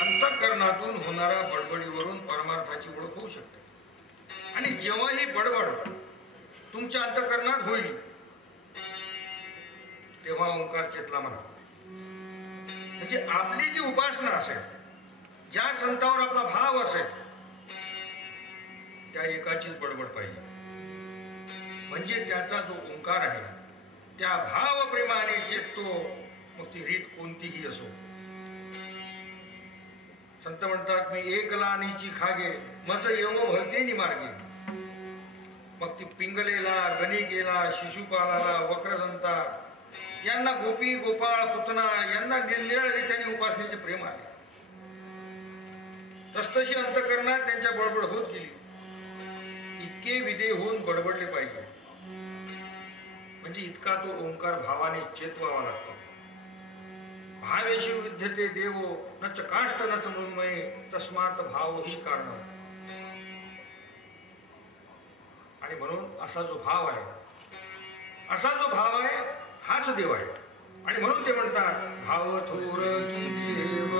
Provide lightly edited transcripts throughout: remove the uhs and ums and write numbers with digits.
अंतःकरणातून होणाऱ्या बडबडीवरून परमार्थाची ओळख होऊ शकते. आणि जेव्हा ही बडबड तुमच्या अंतःकरणात होईल तेव्हा ओंकार चेतला म्हणा. म्हणजे आपली जी उपासना असेल, ज्या संतावर आपला भाव असेल, त्या एकाचीच बडबड पाहिजे. म्हणजे त्याचा जो ओंकार आहे त्या भाव प्रेमाने चेततो, मग ती रीत कोणतीही असो. संत म्हणतात, मी एकला नीची खागे मज येव भलतेनी मार्गे. मग ती पिंगलेला, गणिकेला, शिशुपालाला, वक्रदंता यांना गोपी, गोपाळ, पुतना यांना निरनिराळ्या रीतीने उपासनेचे प्रेम आले. तसतशी अंतःकरणात त्यांच्या बडबड होत गेली. इतके विधेय होऊन बडबडले पाहिजे. म्हणजे इतका तो ओंकार भावाने चेतवावा लागतो. भावेशी विद्यते देवो नच काष्ट नच मृण्मये तस्मात भाव ही कारण. आणि म्हणून असा जो भाव आहे हाच देव आहे. आणि म्हणून ते म्हणतात, भाव थोर की देव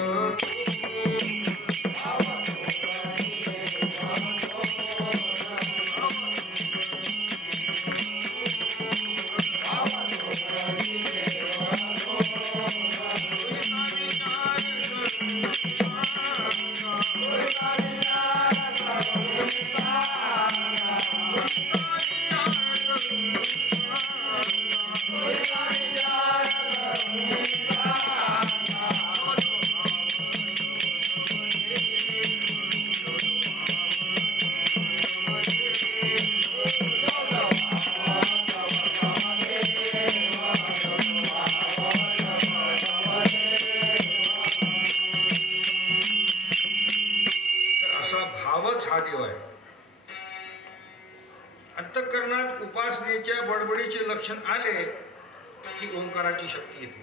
अंतःकरणात उपासनेच्या बडबडीचे लक्षण आले की ओंकाराची शक्ती येते.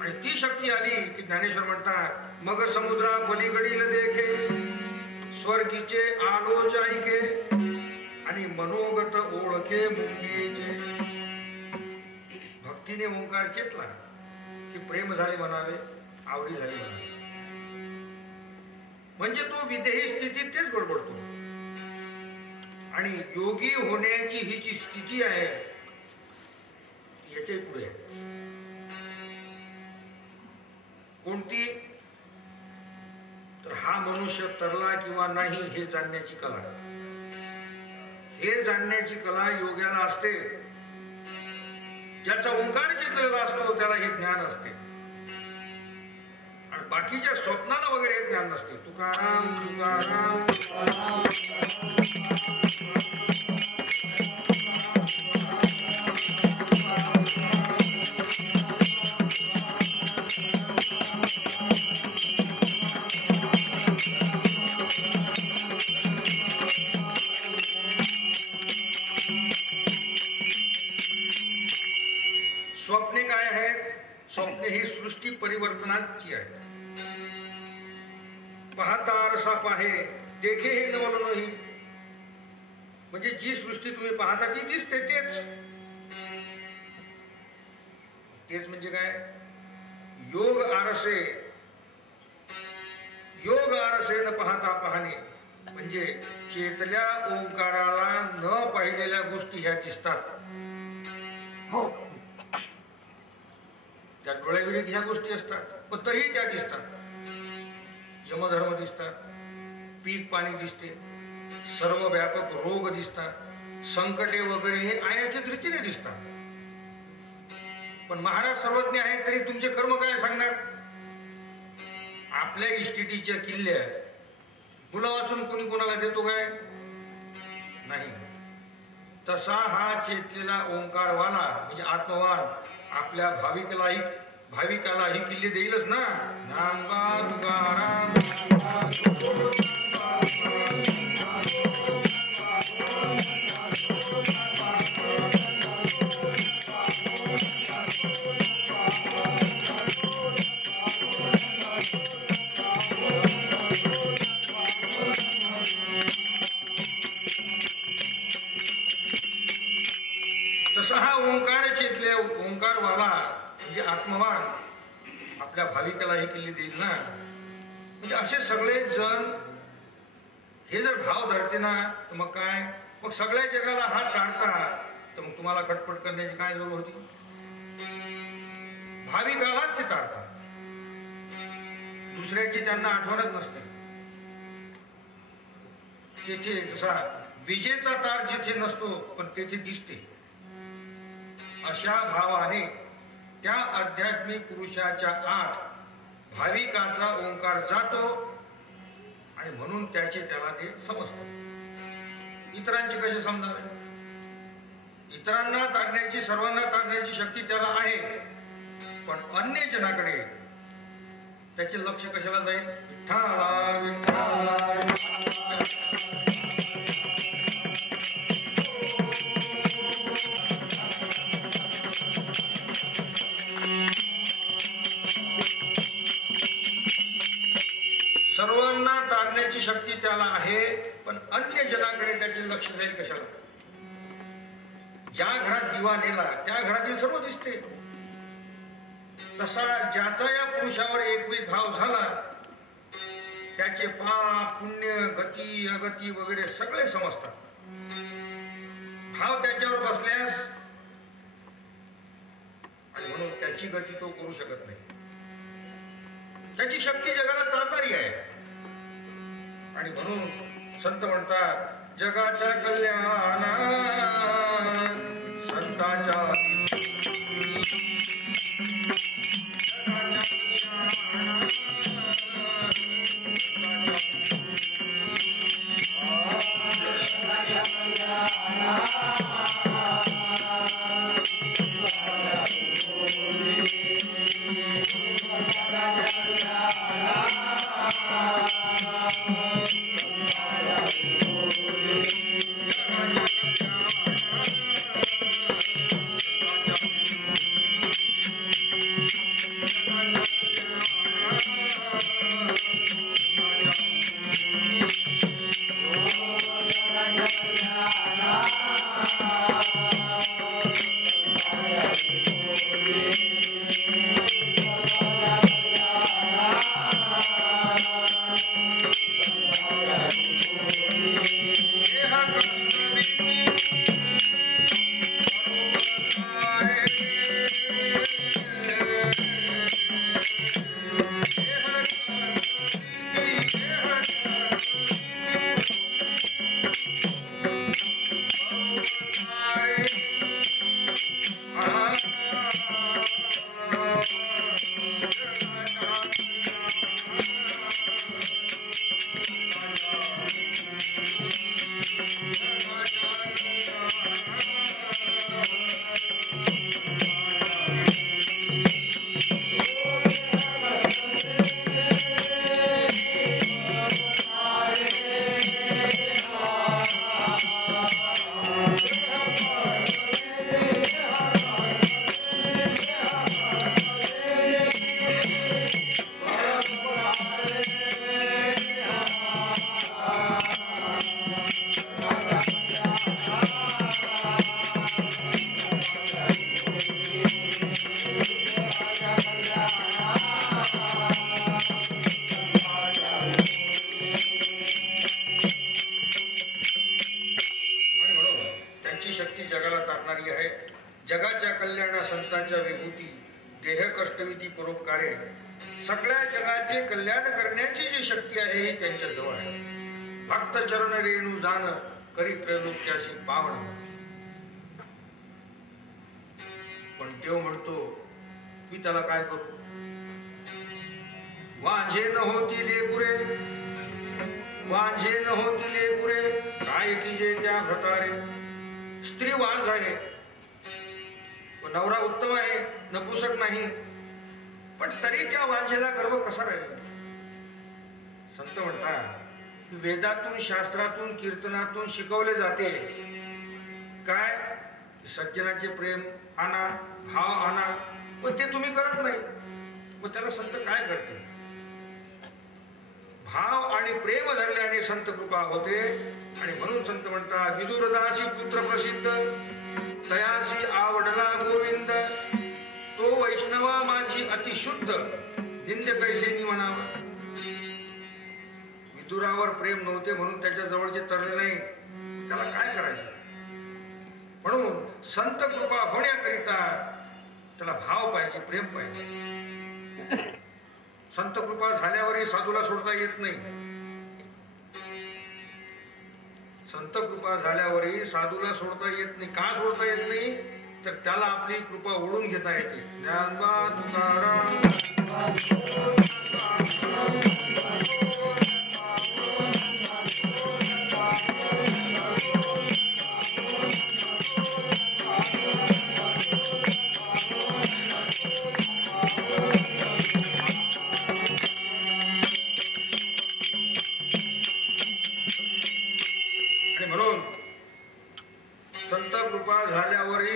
आणि ती शक्ती आली की ज्ञानेश्वर म्हणतात, मग समुद्रा पलीकडील देखे स्वर्गीचे आलोच ऐके आणि मनोगत ओळखे मुंगीचे. भक्तीने ओंकार चेतला की प्रेम झाले म्हणावे, आवडी झाली म्हणावे. म्हणजे तो विदेही स्थितीत तेच बडबडतो. आणि योगी होण्याची ही जी स्थिती आहे याच्या पुढे कोणती, तर हा मनुष्य तरला किंवा नाही हे जाणण्याची कला. हे जाणण्याची कला योग्याला असते. ज्याचा ओंकार चितलेला असतो त्याला हे ज्ञान असते. आणि बाकीच्या स्वप्नाला वगैरे हे ज्ञान नसते. तुकाराम तुकाराम स्वप्ने काय आहेत? स्वप्ने ही सृष्टी परिवर्तनाची आहे. पाहता रसा पाहे देखे हे नवल नाही. म्हणजे जी सृष्टी तुम्ही पाहता ती दिसते तेच म्हणजे काय? योग आरसे न पाहता पाहणे. म्हणजे चेतल्या ओंकाराला न पाहिलेल्या गोष्टी ह्या दिसतात. त्या डोळ्याविरीत ह्या गोष्टी असतात, पण तरीही त्या दिसतात. यमधर्म दिसतात, पीक पाणी दिसते, सर्व व्यापक रोग दिसतात, संकटे वगैरे हे आयाच्या दृष्टीने दिसतात. पण महाराज सर्वज्ञ आहेत तरी तुमचे कर्म काय सांगणार? आपल्या इस्टेटीच्या किल्ल्या मुला वाचून कोणी कोणाला देतो काय? नाही. तसा हा चेतलेला ओंकारवाला म्हणजे आत्मवान आपल्या भाविकाला ही किल्ले देईलच ना. ज्ञानबा तुकाराम तसा हा ओंकार चेतले ओंकार वाला म्हणजे आत्मवान आपल्या भाविकाला ही केली देईल ना. म्हणजे असे सगळे जण हे जर भाव धरते ना तर मग काय, मग सगळ्या जगाला हात तारता तर मग तुम्हाला खटपट करण्याची काय जरूर होती. भाविकालाच ते तारतात, दुसऱ्याची त्यांना आठवणच नसते. तेथे जसा विजेचा तार जिथे नसतो पण तेथे दिसते, अशा भावाने त्या आध्यात्मिक पुरुषाच्या आत भाविकाचा ओंकार जातो आणि म्हणून त्याचे त्याला ते समजतं. इतरांचे कसे समजावे. इतरांना तारण्याची सर्वांना तारण्याची शक्ती त्याला आहे, पण अन्य जनाकडे त्याचे लक्ष कशाला जाईल. विठ्ठला विठ्ठला सर्वांना तारण्याची शक्ती त्याला आहे, पण अन्य जनाकडे त्याचे लक्ष जाईल कशाला. ज्या घरात दिवा नेला त्या घरातील सर्व दिसते. तसा ज्याचा या पुरुषावर एकविध भाव झाला त्याचे पाप पुण्य गती अगती वगैरे सगळे समजतात. भाव त्याच्यावर बसल्यास आणि म्हणून त्याची गती तो करू शकत नाही. त्याची शक्ती जगाला तारणारी आहे आणि म्हणून संत म्हणतात जगाच्या कल्याणा संतांच्या सगळ्या जगाचे कल्याण करण्याची जी शक्ती आहे ही त्यांच्या जवळ आहे. भक्त चरण रेणू जाण करी त्रैलोक्याशी पावन. पण देव म्हणतो मी त्याला काय करू. वांझे न होती लेकुरे वांझे न होती लेकुरे काय कीजे त्या भटारे. स्त्री वांझ आहे, नवरा उत्तम आहे, नपुसक नाही, पण तरी त्या वांझेला गर्भ कसा राहील. संत म्हणतात वेदातून शास्त्रातून कीर्तनातून शिकवले जाते काय सज्जनाचे प्रेम आणा भाव आणा, पण ते तुम्ही करत नाही. मग त्याला संत काय करते. भाव आणि प्रेम धरल्याने संत कृपा होते. आणि म्हणून संत म्हणतात विदुरदासी पुत्र प्रसिद्ध तयासी म्हणवा माझी अतिशुद्ध निंद कैसेनी म्हणावा. विदुरावर प्रेम नव्हते म्हणून त्याच्या जवळचे तरले नाही, त्याला काय करायचं. म्हणून संत कृपा होण्याकरिता त्याला भाव पाहिजे, प्रेम पाहिजे. संत कृपा झाल्यावरही साधूला सोडता येत नाही. संत कृपा झाल्यावरही साधूला सोडता येत नाही. का सोडता येत नाही तर त्याला आपली कृपा ओढून घेता येते. ज्ञानबा तुकाराम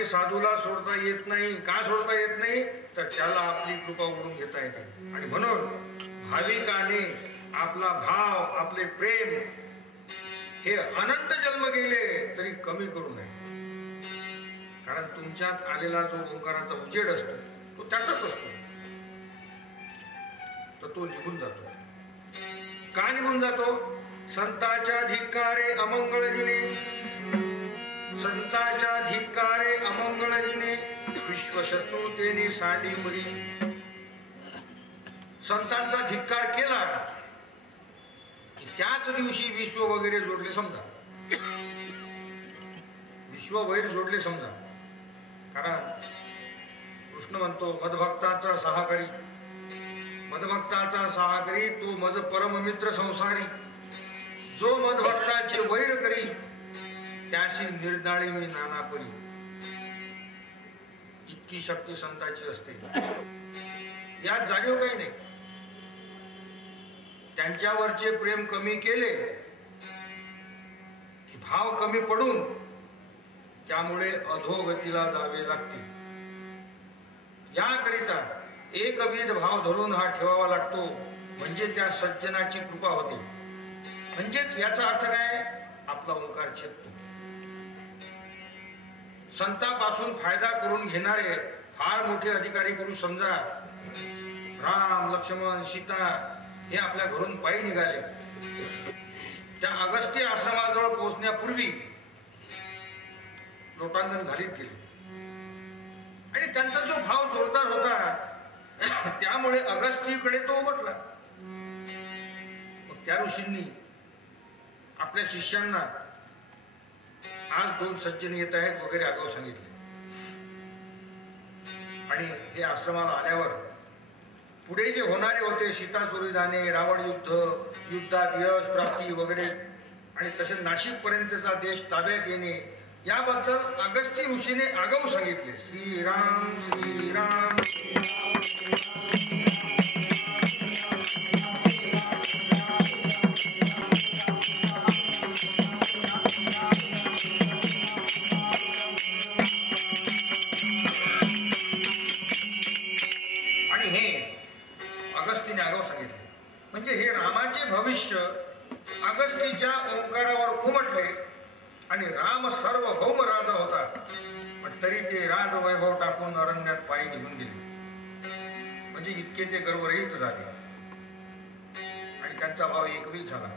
साधूला सोडता येत नाही. का सोडता येत नाही तर त्याला आपली कृपा ओढून घेता येते. आणि म्हणून भाविकाने आपला भाव, आपले प्रेम हे अनंत जन्म गेले तरी कमी करू नये. कारण तुमच्यात आलेला जो ओंकाराचा उजेड असतो तो त्याचाच असतो, तर तो निघून जातो. का निघून जातो. संताच्या धिक्कारे अमंगळ जिने, संताच्या धिक्कारे अमंगळ जिने विश्वशत्रुतेने साडी मुरी. संतांचा धिक्कार केला की त्याच दिवशी विश्व वगैरे जोडले समजा, विश्व वैर जोडले समजा. कारण कृष्ण म्हणतो मदभक्ताचा सहाकारी, मदभक्ताचा सहाकारी तो मज परममित्र संसारी. जो मदभक्ताचे वैर करी त्याशी निर्दाळी मी नाना परी. इतकी शक्ती संतांची असते, यात जाणीव काही नाही. त्यांच्यावरचे प्रेम कमी केले की भाव कमी पडून त्यामुळे अधोगतीला जावे लागते. याकरिता एकविध भाव धरून हा ठेवावा लागतो, म्हणजे त्या सज्जनाची कृपा होते. म्हणजेच याचा अर्थ काय, आपला ओंकार छेदतो. संतापासून फायदा करून घेणारे फार मोठे अधिकारी पुरुष समजा, राम लक्ष्मण सीता हे आपल्या घरून पायी निघाले. त्या अगस्त्य आश्रमाजवळ पोहोचण्यापूर्वी लोटांगण घालीत गेले आणि त्यांचा जो भाव जोरदार होता त्यामुळे अगस्त्यकडे तो उमटला. मग त्या ऋषींनी आपल्या शिष्यांना आज 2 सज्जन येत आहेत वगैरे आगाऊ सांगितले. आणि हे आश्रमाला आल्यावर पुढे जे होणारे होते, सीता चोरी जाणे, रावण युद्ध, युद्धात यश प्राप्ती वगैरे, आणि तसे नाशिक पर्यंतचा देश ताब्यात येणे, याबद्दल अगस्त्य ऋषीने आगाऊ सांगितले. श्रीराम श्रीराम म्हणजे हे रामाचे भविष्य अगस्तीच्या ओंकारावर उमटले. आणि राम सार्वभौम राजा होता, पण तरी ते राजवैभव टाकून अरण्यात पायी निघून गेले. म्हणजे इतके ते गर्वरहित झाले आणि त्यांचा भाव एकवीस झाला.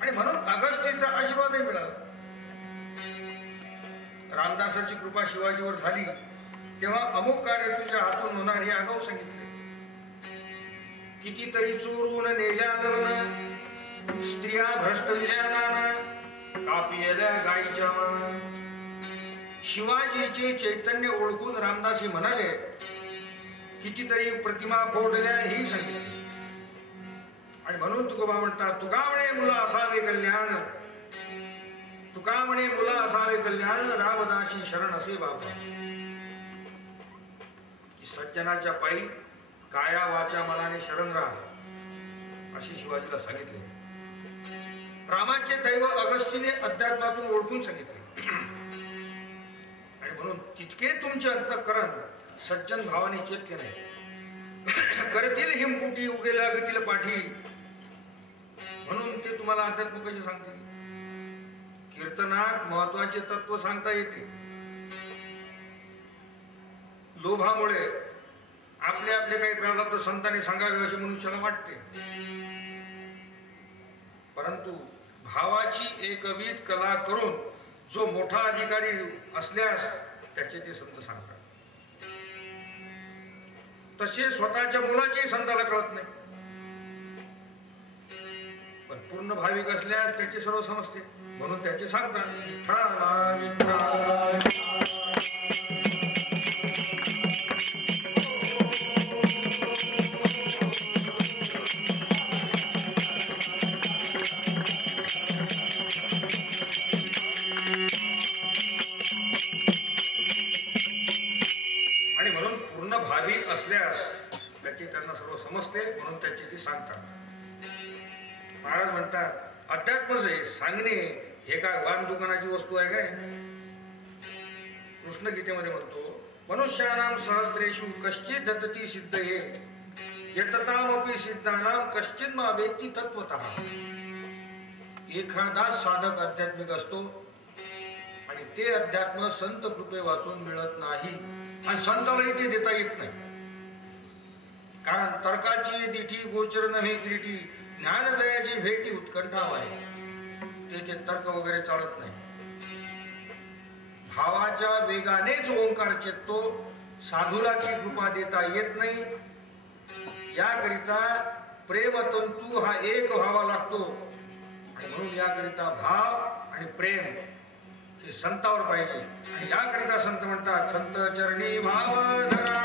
आणि म्हणून अगस्तीचा आशीर्वादही मिळाला. रामदासाची कृपा शिवाजीवर झाली तेव्हा अमुक कार्य तुझ्या हातून होणार हे आगाऊ सांगितले. कितीतरी चोरून नेल्या स्त्रिया भ्रष्ट विल्याना, कापियल्या गायीच्या मन. शिवाजीचे चैतन्य ओळखून रामदासी म्हणाले, कितीतरी प्रतिमा फोडल्या ही सांगितले. आणि म्हणून तुकोबा म्हणतात, तुका म्हणे मुला असावे कल्याण, तुका म्हणे मुला असावे कल्याण, रामदासी शरण असे बाबा. सज्जनाच्या पायी काया वाचा मनाने शरण राहा अशी शिवाजीला सांगितले. रामाचे दैव अगस्तीने अध्यात्मातून ओळखून सांगितले. आणि म्हणून तितके तुमचे अंतःकरण सज्जन भावाने चेतले नाही. करतील हिमपुटी उगे लागतील पाठी, म्हणून ते तुम्हाला अध्यात्म कसे सांगतील. कीर्तनात महत्वाचे तत्व सांगता येते. लोभामुळे आपले आपले काही प्रलब्ध संतांनी सांगावे असे मनुष्याला वाटते, परंतु भावाची एकविध कला करून जो मोठा अधिकारी असल्यास त्याचे ते संत सांगतात. तसे स्वतःच्या मुलाचेही संताला कळत नाही, पण पूर्ण भाविक असल्यास त्याचे सर्व समजते, म्हणून त्याचे सांगतात. आणि म्हणून पूर्ण भाविक असल्यास त्याचे त्यांना सर्व समजते, म्हणून त्याचे ते सांगतात. महाराज म्हणतात अध्यात्म सांगणे हे काय वाण दुकानाची वस्तू आहे काय? कृष्ण गीतेमध्ये म्हणतो मनुष्यानां सहस्रेषु कश्चित् दतती सिद्धये यततामपि सिद्धानां कश्चित् मा वेत्ति तत्त्वतः. एखादा साधक आध्यात्मिक असतो आणि ते अध्यात्म संत कृपे वाचून मिळत नाही, आणि संतालाही ते देता येत नाही. कारण तर्काची दिठी गोचर नव्हे किरीटी, ज्ञानदयाची भेटी उत्कंठाव आहे. ते तर्क वगैरे चालत नाही. भावाच्या वेगानेच ओंकार चेततो, साधूला ती कृपा देता येत नाही. याकरिता प्रेमतंतू हा एक व्हावा लागतो, आणि म्हणून याकरिता भाव आणि प्रेम हे संतावर पाहिजे. आणि याकरिता संत म्हणतात संत चरणी भाव धरा.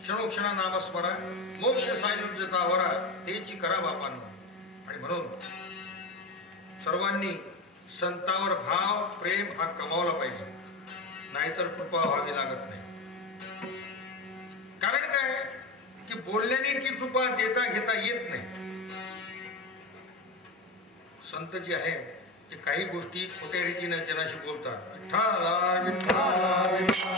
क्षणोक्षणा नामस्मरा मोक्ष सायुज्यता वरा हेची करा बापांनो. आणि म्हणून सर्वांनी संतावर भाव प्रेम हा कमावला पाहिजे, नाहीतर कृपा व्हावी लागत नाही. कारण काय, की बोलल्याने ती कृपा देता घेता येत नाही. संत जे आहे ते काही गोष्टी खोट्या रीतीने जनाशी बोलतात. विठ्ठला विठ्ठला विठ्ठला.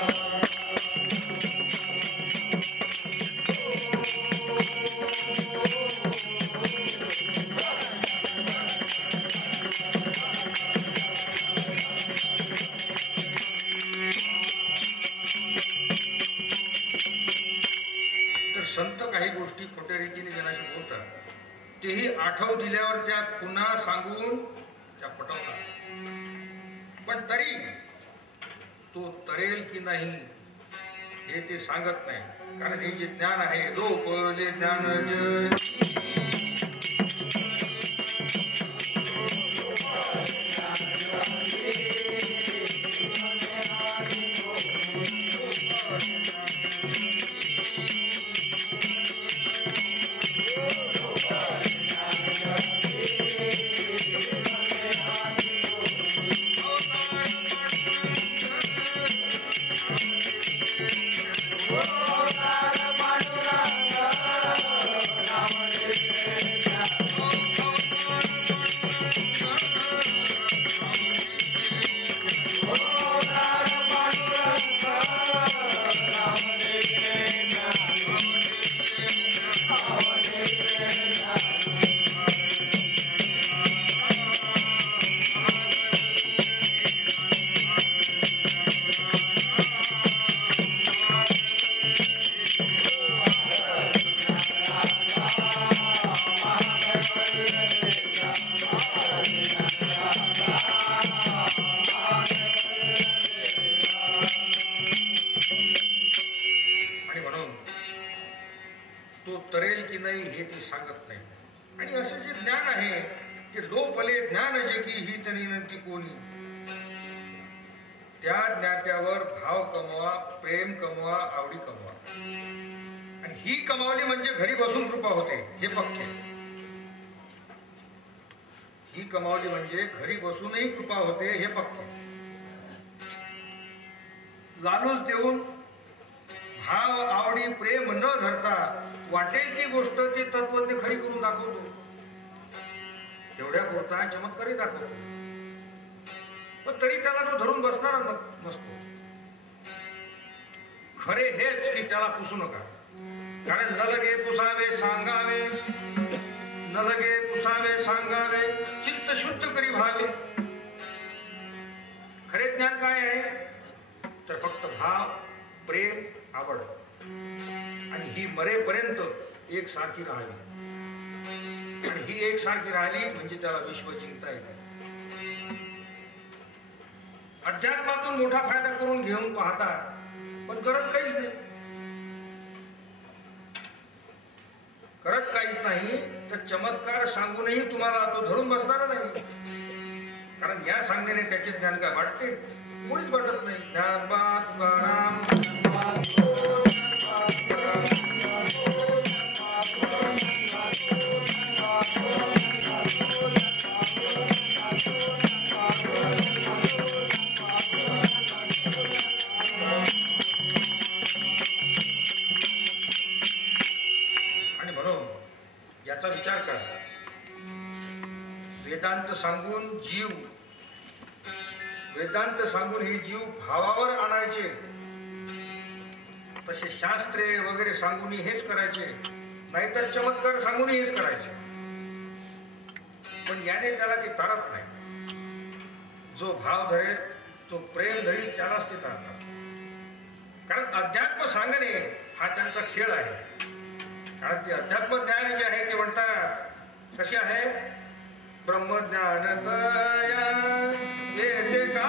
तर संत काही गोष्टी खोट्या रीतीने जनाशी बोलतात, तेही आठव दिल्यावर त्या पुन्हा सांगून त्या पटवतात. पण तरी तो तरेल की नाही हे ते सांगत नाही. कारण हे जे ज्ञान आहे लोपले ज्ञान सांगत नाही. आणि असं जे ज्ञान आहे ते लोपले ज्ञान जगी ही तरी नंती कोणी. त्या ज्ञात्यावर भाव कमवा, प्रेम कमवा, आवडी कमवा. आणि ही कमावली म्हणजे घरी बसून कृपा होते हे पक्के. ही कमावली म्हणजे घरी बसूनही कृपा होते हे पक्के. लालूच देऊन भाव आवडी प्रेम न धरता वाटेल ती गोष्ट ते तत्वज्ञ खरी करून दाखवतो. तेवढ्या पुरता चमत्कारही दाखवतो, पण तरी त्याला तो धरून बसणारा नसतो. खरे हेच की त्याला पुसू नका. कारण न लगे पुसावे सांगावे, न लगे पुसावे सांगावे, चित्त शुद्ध करी भावे. खरे ज्ञान काय आहे तर फक्त भाव प्रेम आवड, आणि ही मरेपर्यंत एक सारखी राहावी. आणि ही एक सारखी राहिली म्हणजे त्याला विश्व जिंकता येते. अध्यात्मातून मोठा फायदा करून घेऊन पाहतात, पण करत काहीच नाही. करत काहीच नाही तर चमत्कार सांगूनही तुम्हाला तो धरून बसणार नाही. कारण या सांगण्याने त्याचे ज्ञान काय वाटते? मुळीच वाटत नाही. ज्ञानबा तुकाराम आणि म्हणून याचा विचार करा. वेदांत सांगून जीव, वेदांत सांगून हे जीव भावावर आणायचे, तसे शास्त्रे वगैरे सांगून हेच करायचे, नाहीतर चमत्कार सांगून हेच करायचे. पण याने त्याला ते तारत नाही. जो भाव धरेल, जो प्रेम धरेल त्यालाच ते तारतात. कारण अध्यात्म सांगणे हा त्यांचा खेळ आहे. कारण ते अध्यात्म ज्ञान जे आहे ते म्हणतात कसे आहे? ब्रह्मज्ञान तया येते का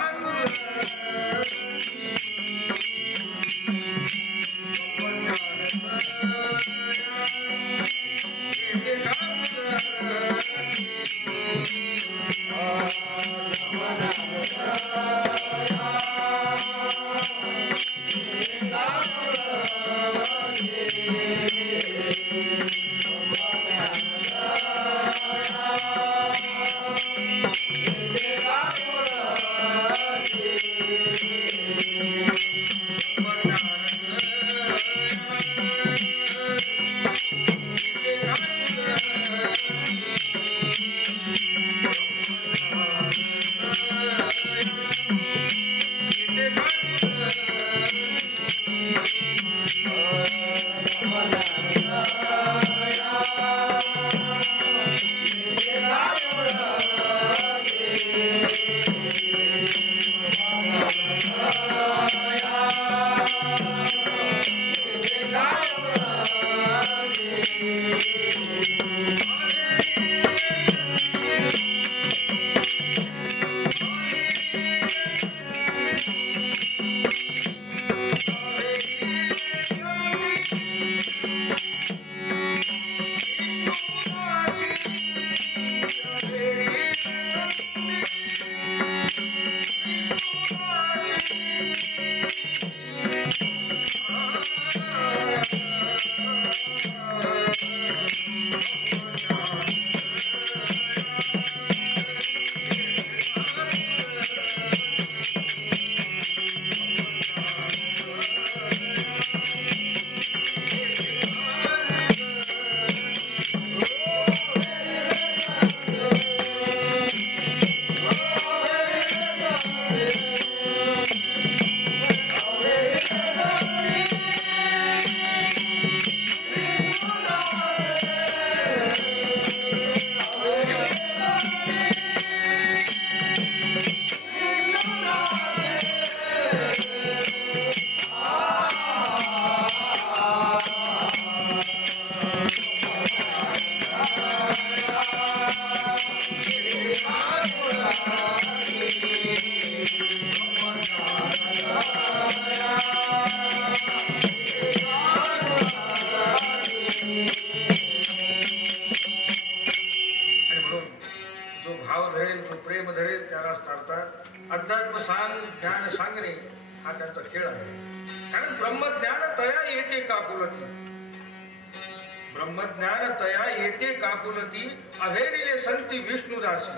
ब्रह्मज्ञान तया येते काकुलती अभेरिले संती विष्णुदासी.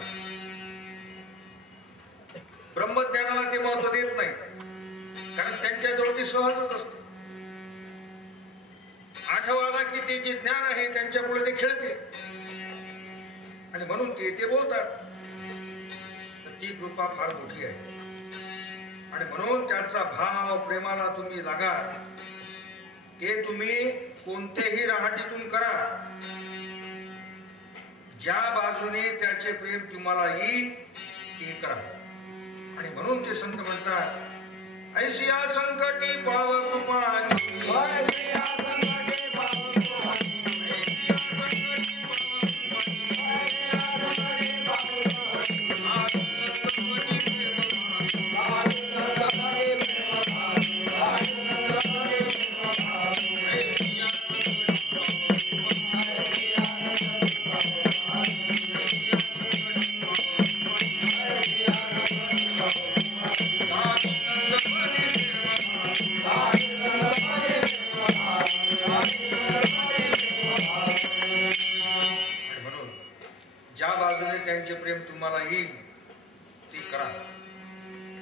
ब्रह्मज्ञानाला ते महत्व देत नाही, कारण त्यांच्याजवळ ती सहजच असते. आठवाला की ते जे ज्ञान आहे त्यांच्यापुढे ते खेळते आणि म्हणून ते बोलतात. ती कृपा फार मोठी आहे आणि म्हणून त्यांचा भाव प्रेमाला तुम्ही लागा. ते तुम्ही कोणत्याही राहाटीतून करा, ज्या बाजूने त्याचे प्रेम तुम्हाला येईल ते करा. आणि म्हणून ते संत म्हणतात, ऐसिया संकटी पाव कृपानी, त्यांचे प्रेम तुम्हाला येईल ते करा.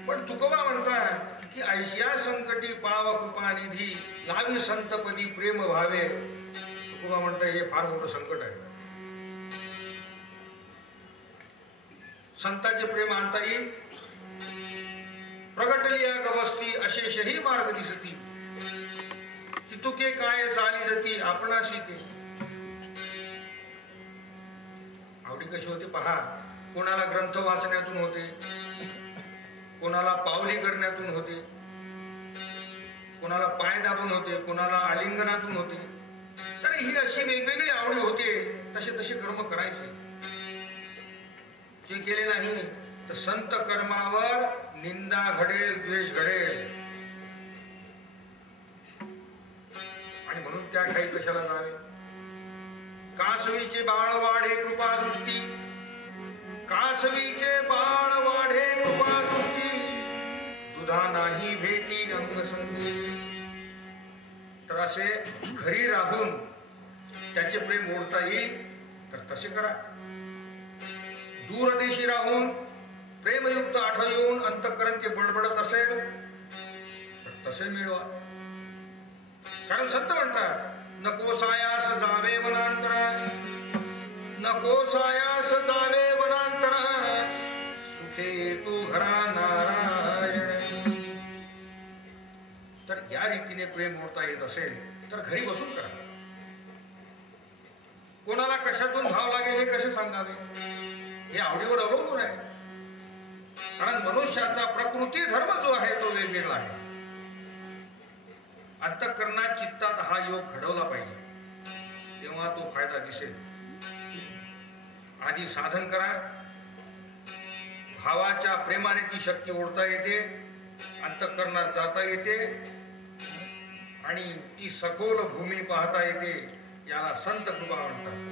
पण तुकोबा म्हणतात की ऐशिया संकटी पाव कृपानिधी लावी संतपदी प्रेम भावे. तुकोबा म्हणतात हे फार मोठं संकट आहे. संतांचे प्रेम आणता येईल. प्रगटलिया गवस्ती अशेषही मार्ग दिसती, तितुके काय चाली जती आपणाशी ते. आवडी कशी होते पहा. कोणाला ग्रंथ वाचण्यातून होते, कोणाला पावली करण्यातून होते, कोणाला पाय दाबून होते, कोणाला आलिंगनातून होते. तर ही अशी वेगवेगळी आवडी होते. तसे तसे कर्म करायचे. ते केले नाही तर संत कर्मावर निंदा घडेल, द्वेष घडेल. आणि म्हणून त्या ठाई कशाला जावे. कासवीचे बाळ वाढे कृपा दृष्टी, कासवीचे बाळ वाढे कृपा दृष्टी, दुधा नाही भेटी अंगसंगी. तर असे घरी राहून त्याचे प्रेम ओढता येईल तर तसे करा. दूरदेशी राहून प्रेमयुक्त आठव येऊन अंतःकरण ते बडबडत असेल तर तसे मिळवा. कारण संत म्हणतात, नको सायास जावे वनांतरा, नको सायास जावे वनांतरा, सुखे तू घरा नारायण. या रीतीने प्रेम मोडता येत असेल तर घरी बसून करा. कोणाला कशातून भाव लागेल हे कसे सांगावे, हे आवडीवर अवलंबून आहे. कारण मनुष्याचा प्रकृती धर्म जो आहे तो वेगवेगळा आहे. अंतःकरणात चित्तात हा योग घडवला पाहिजे, तेव्हा तो फायदा दिसेल. आधी साधन करा. भावाच्या प्रेमाने ती शक्ती ओढता येते, अंतःकरणात जाता येते आणि ती सखोल भूमी पाहता येते. याला संत कृपा म्हणतात.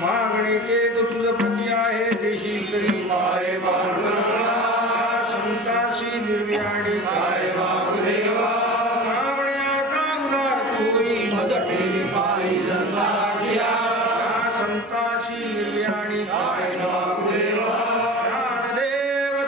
मागणीचे तुझपती आहे देशी तरी काय संताशी निर्व्याणी काय वागदेवा मागणे आता उदार होई मज ठेवी पायी संताशी निर्व्याणी काय वागदेवा ज्ञानदेव